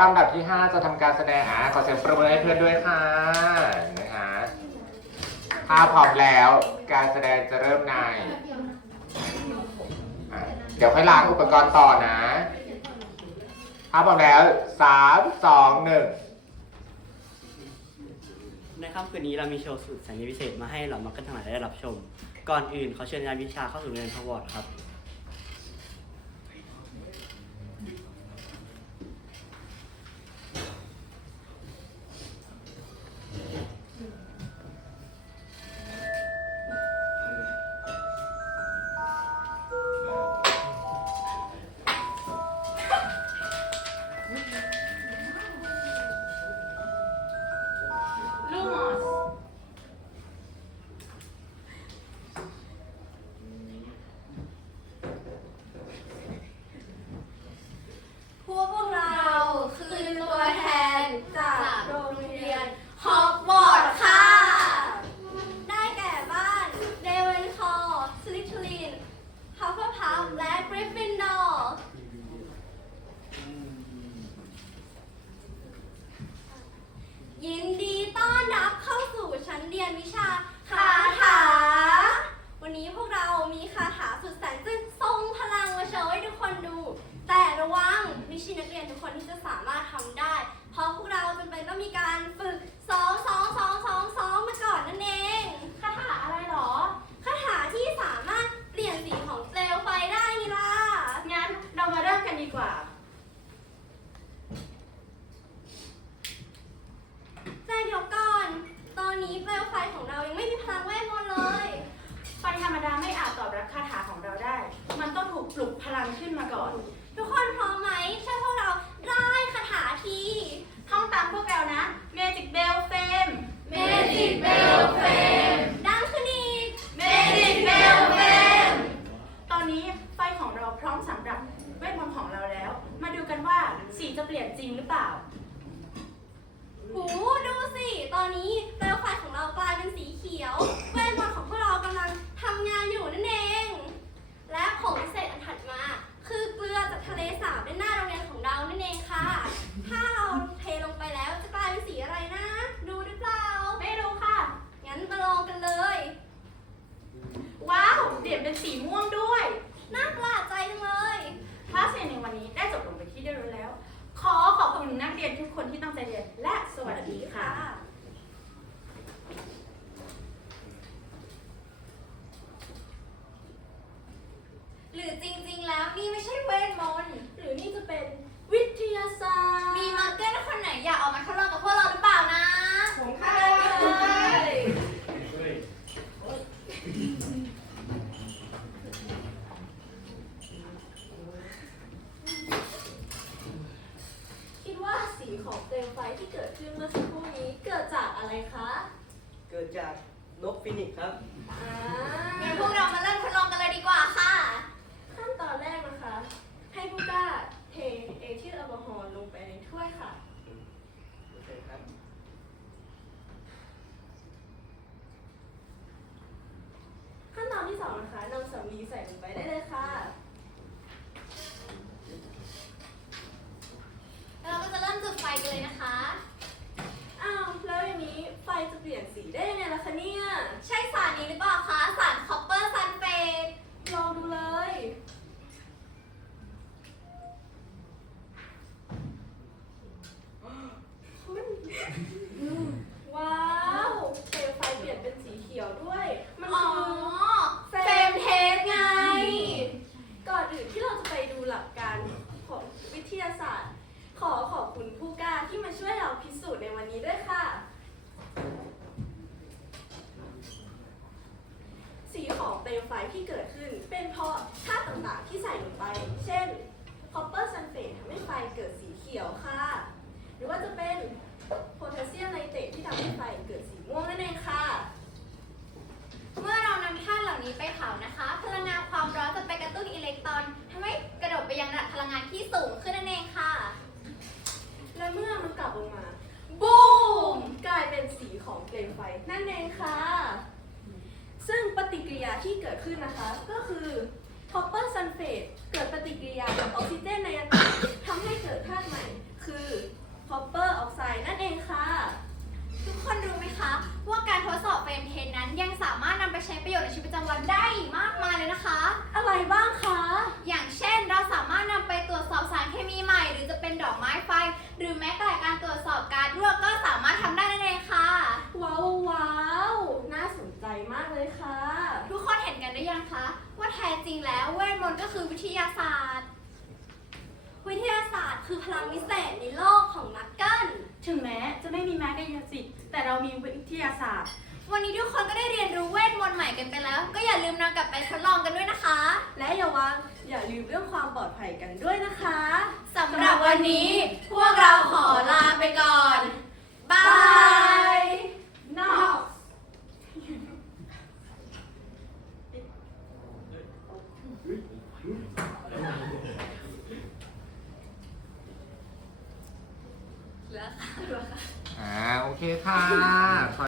ลำดับที่ 5 จะทำการแสดงอะขอเสียงปรบมือให้เพื่อนด้วยค่ะนะคะถ้าพร้อมแล้วการแสดงจะเริ่มในอะเดี๋ยวค่อยล้างอุปกรณ์ต่อนะถ้าพร้อมแล้ว 3 2 1 ในค่ำคืนนี้เรามีโชว์สุดแสนพิเศษมาให้เรามากันทั้งหลายได้รับชม ก่อนอื่นเขาเชิญอาจารย์วิชาเข้าสู่เรียนทวอร์ดครับ ดีกว่า แต่เดี๋ยวก่อน ตอนนี้เปลวไฟของเรายังไม่มีพลังเวทมนต์เลย ไฟธรรมดาไม่อาจตอบรับคาถาของเราได้ มันต้องถูกปลุกพลังขึ้นมาก่อน ทุกคนพร้อมไหมช่วยพวกเราร่ายคาถาที ท่องตามพวกเรานะ Magic Bell Fame Magic Bell Flame ดังขึ้นอีก Magic Bell Fame ตอนนี้ไฟของเราพร้อมสำหรับเวทมนต์ของเราแล้ว มาดูกันว่าสีจะเปลี่ยนจริงหรือเปล่า หูดูสิ ตอนนี้เปลวไฟของเรากลายเป็นสีเขียว เวทมนต์ของพวกเรากำลังทำงานอยู่นั่นเอง และผงพิเศษอันถัดมา คือเกลือจากทะเลสาบด้านหน้าโรงเรียนของเรานั่นเองค่ะ ถ้าเราเทลงไปแล้วจะกลายเป็นสีอะไรนะ ดูหรือเปล่า ไม่รู้ค่ะ งั้นมาลองกันเลย ว้าว เปลี่ยนเป็นสีม่วงด้วย น่าประหลาดใจจังเลย คลาสเรียนในวันนี้ ไปที่เดียวแล้ว ขอขอบคุณนักเรียนทุกคนที่ตั้งใจเรียนและสวัสดีค่ะ หรือจริงๆ แล้วนี่ไม่ใช่เวทมนต์ หรือนี่จะเป็นวิทยาศาสตร์ มีมาร์เก็ตคนไหนอยากออกมาทดลองกับพวกเราหรือเปล่านะ ผมค่ะ คิดว่าสี ของเปลวไฟที่เกิดขึ้นเมื่อสักครู่นี้เกิดจากอะไรคะเกิดจากนกฟินิกส์ครับ อ่างั้นพวกเรามาเริ่มทดลองกันเลยดีกว่าค่ะ ขั้นตอนแรกนะคะ ให้ผู้กล้าเทเอทิลแอลกอฮอล์ลงไปในถ้วยค่ะ โอเคครับ ขั้นตอนที่สองนะคะนำสำลีใส่ลงไปได้เลยค่ะ เราก็จะเริ่มจุดไฟ กันเลยนะคะ อ้าวแล้วอย่างนี้ไฟจะเปลี่ยนสีได้ยังไงล่ะคะเนี่ย ใช่สารนี้หรือเปล่าคะ สารคอปเปอร์ซัลเฟตลองดูเลย ว้าวเปลวไฟเปลี่ยนเป็นสีเขียวด้วย มันคือ เฟรมเทสไง ก่อนอื่นที่เราจะไปดูหลักการของวิทยาศาสตร์ ขอขอบคุณผู้กล้าที่มาช่วยเราพิสูจน์ในวันนี้ด้วยค่ะ สีของเปลวไฟที่เกิดขึ้น เป็นเพราะธาตุต่างๆที่ใส่ลงไป เช่นคอปเปอร์ซัลเฟตทำให้ไฟเกิดสีเขียวค่ะ หรือว่าจะเป็นโพแทสเซียมไนเตรตที่ทำให้ไฟเกิดสีม่วงนั่นเองค่ะ เมื่อเรานำธาตุเหล่านี้ไปเผานะคะ พลังงานความร้อนจะไปกระตุ้นอิเล็กตรอนทำให้กระโดดไปยังระดับพลังงานที่สูงขึ้นนั่นเองค่ะและเมื่อมันกลับลงมา บูม กลายเป็น สีของเปลวไฟนั่นเองค่ะ ซึ่งปฏิกิริยาที่เกิดขึ้นนะคะ ก็คือคอปเปอร์ซัลเฟตเกิดปฏิกิริยากับออกซิเจนในอากาศทำให้เกิดธาตุใหม่ คือคอปเปอร์ออกไซด์นั่นเองค่ะ ทุกคนรู้ไหมคะ ว่าการทดสอบเฟรมเทนนั้นยังสามารถนำไปใช้ประโยชน์ในชีวิตประจำวันได้อีกมากมายเลยนะคะ อะไรบ้างคะ อย่างเช่นเราสามารถนำไปตรวจสอบสารเคมีใหม่ หรือจะเป็นดอกไม้ไฟ หรือแม้แต่การตรวจสอบการรั่วก็สามารถทำได้นั่นเองค่ะ ว้าวว้าวน่าสนใจ มากเลยค่ะ ทุกคนเห็นกันหรือยังคะ ว่าแท้จริงแล้วเวทมนต์ก็คือวิทยาศาสตร์ วิทยาศาสตร์คือพลังวิเศษในโลกของนักเกิลถึงแม้จะไม่มีแมกกายสิทธิ์แต่เรามีวิทยาศาสตร์ วันนี้ทุกคนก็ได้เรียนรู้เวทมนต์ใหม่กันไปแล้ว ก็อย่าลืมนำกลับไปทดลองกันด้วยนะคะ และอย่าวางอย่าลืมเรื่องความปลอดภัยกันด้วยนะคะ สำหรับวันนี้ พวกเราขอลาไปก่อน บาย นอก แล้วค่ะ อ่า โอเคค่ะ